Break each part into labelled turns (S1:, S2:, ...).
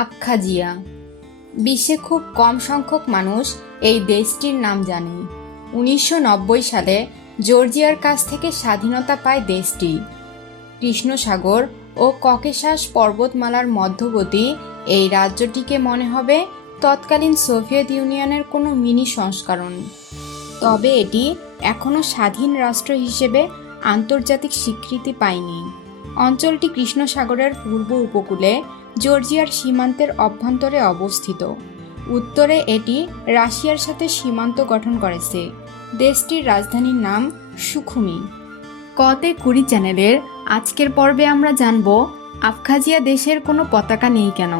S1: Abkhazia বিশ্বে খুব কম সংখ্যক মানুষ এই দেশটির নাম জানে। উনিশশো নব্বই সালে জর্জিয়ার কাছ থেকে স্বাধীনতা পায় দেশটি। কৃষ্ণসাগর ও ককেশাস পর্বতমালার মধ্যবর্তী এই রাজ্যটিকে মনে হবে তৎকালীন সোভিয়েত ইউনিয়নের কোনো মিনি সংস্করণ। তবে এটি এখনও স্বাধীন রাষ্ট্র হিসেবে আন্তর্জাতিক স্বীকৃতি পায়নি। অঞ্চলটি কৃষ্ণসাগরের পূর্ব উপকূলে জর্জিয়ার সীমান্তের অভ্যন্তরে অবস্থিত। উত্তরে এটি রাশিয়ার সাথে সীমান্ত গঠন করেছে। দেশটির রাজধানীর নাম সুখুমি। কতে কুড়ি চ্যানেলের আজকের পর্বে আমরা জানব, আফখাজিয়া দেশের কোনো পতাকা নেই কেন?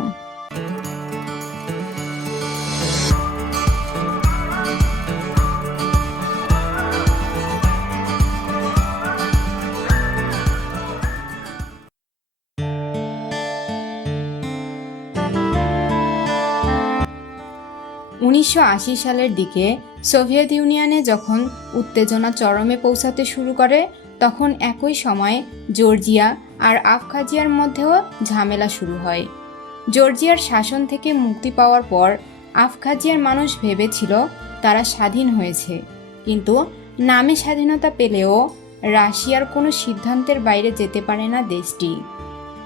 S1: উনিশশো আশি সালের দিকে সোভিয়েত ইউনিয়নে যখন উত্তেজনা চরমে পৌঁছাতে শুরু করে, তখন একই সময়ে জর্জিয়া আর আফখাজিয়ার মধ্যেও ঝামেলা শুরু হয়। জর্জিয়ার শাসন থেকে মুক্তি পাওয়ার পর আফখাজিয়ার মানুষ ভেবেছিল তারা স্বাধীন হয়েছে। কিন্তু নামে স্বাধীনতা পেলেও রাশিয়ার কোনো সিদ্ধান্তের বাইরে যেতে পারে না দেশটি।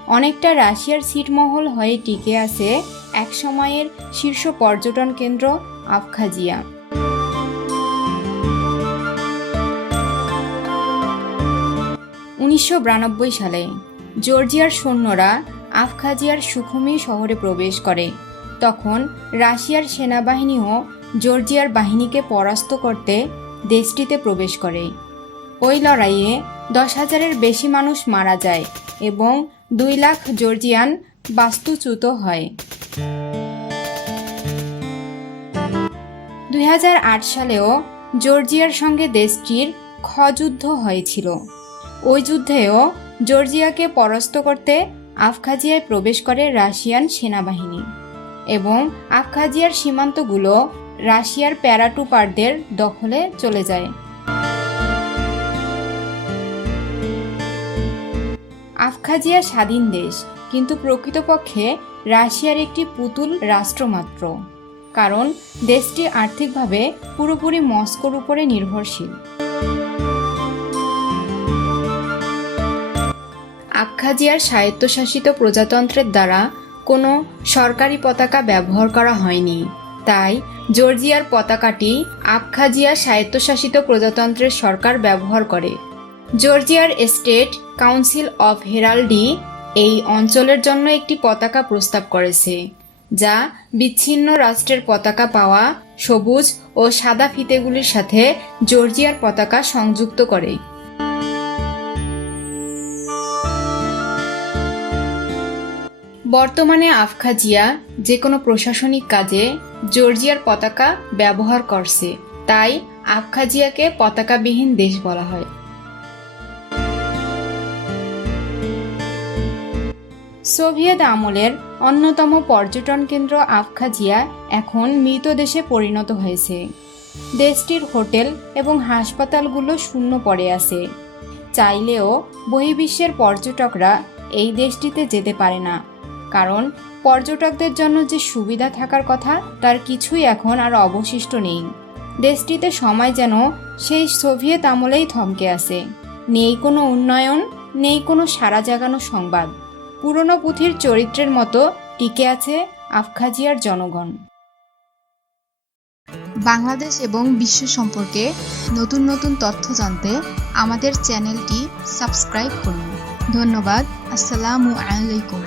S1: অনেকটা রাশিয়ার ছিটমহল হয়ে টিকে আছে এক সময়ের শীর্ষ পর্যটন কেন্দ্র আফখাজিয়া। উনিশশো বিরানব্বই সালে জর্জিয়ার সৈন্যরা আফখাজিয়ার সুখুমি শহরে প্রবেশ করে। তখন রাশিয়ার সেনাবাহিনীও জর্জিয়ার বাহিনীকে পরাস্ত করতে দেশটিতে প্রবেশ করে। ওই লড়াইয়ে দশ হাজারের বেশি মানুষ মারা যায় এবং দুই লাখ জর্জিয়ান বাস্তুচ্যুত হয়। দুই হাজার আট সালেও জর্জিয়ার সঙ্গে দেশটির ক্ষযুদ্ধ হয়েছিল। ওই যুদ্ধেও জর্জিয়াকে পরাস্ত করতে আফখাজিয়ায় প্রবেশ করে রাশিয়ান সেনাবাহিনী এবং আফখাজিয়ার সীমান্তগুলো রাশিয়ার প্যারাটুপারদের দখলে চলে যায়। আফখাজিয়া স্বাধীন দেশ, কিন্তু প্রকৃতপক্ষে রাশিয়ার একটি পুতুল রাষ্ট্রমাত্র। কারণ, দেশটি আর্থিকভাবে পুরোপুরি মস্কোর উপরে নির্ভরশীল। আবখাজিয়ার স্বায়ত্তশাসিত প্রজাতন্ত্রের দ্বারা কোনো সরকারি পতাকা ব্যবহার করা হয়নি। তাই, জর্জিয়ার পতাকাটি আবখাজিয়া স্বায়ত্তশাসিত প্রজাতন্ত্রের সরকার ব্যবহার করে। জর্জিয়ার স্টেট কাউন্সিল অফ হেরাল্ডি এই অঞ্চলের জন্য একটি পতাকা প্রস্তাব করেছে, যা বিচ্ছিন্ন রাষ্ট্রের পতাকা পাওয়া, সবুজ ও সাদা ফিতেগুলির সাথে জর্জিয়ার পতাকা সংযুক্ত করে। বর্তমানে আফখাজিয়া যে কোনো প্রশাসনিক কাজে জর্জিয়ার পতাকা ব্যবহার করছে, তাই আফখাজিয়াকে পতাকাবিহীন দেশ বলা হয়। সোভিয়েত আমলের অন্যতম পর্যটন কেন্দ্র আফখাজিয়া এখন মৃত দেশে পরিণত হয়েছে। দেশটির হোটেল এবং হাসপাতালগুলো শূন্য পড়ে আছে। চাইলেও বহির্বিশ্বের পর্যটকরা এই দেশটিতে যেতে পারে না। কারণ পর্যটকদের জন্য যে সুবিধা থাকার কথা, তার কিছুই এখন আর অবশিষ্ট নেই। দেশটিতে সময় যেন সেই সোভিয়েত আমলেই থমকে আছে। নেই কোনো উন্নয়ন, নেই কোনো সারা জাগানো সংবাদ। পুরনো পুঁথির চরিত্রের মতো টিকে আছে আফখাজিয়ার জনগণ।
S2: বাংলাদেশ এবং বিশ্ব সম্পর্কে নতুন নতুন তথ্য জানতে আমাদের চ্যানেলটি সাবস্ক্রাইব করুন। ধন্যবাদ। আসসালামু আলাইকুম।